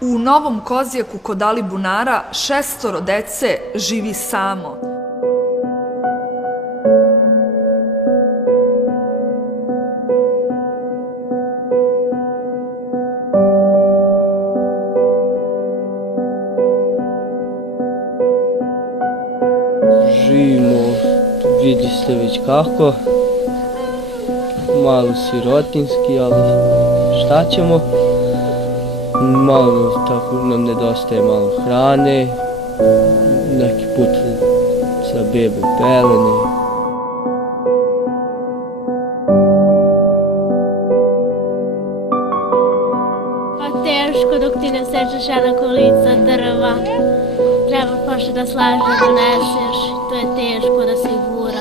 U Novom Kozjaku kod Alibunara 6 dece živi samo. Živimo, vidi se već kako, malo sirotinski, ali šta ćemo? Malo tako nam nedostaje malo hrane, neki put za bebe pelene. Pa teško dok ti ne sečeš jedna kolica drva. Treba pošto da slaže doneseš, to je teško da se gura.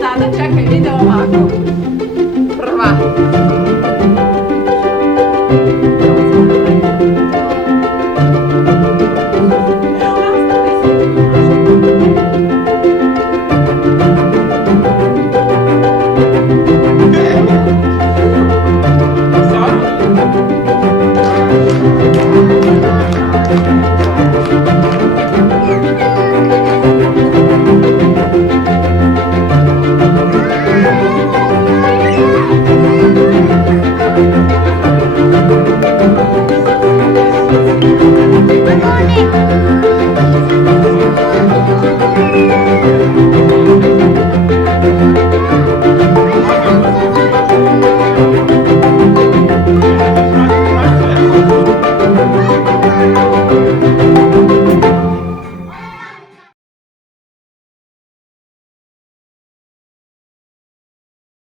Sada čekaj, ide ovako.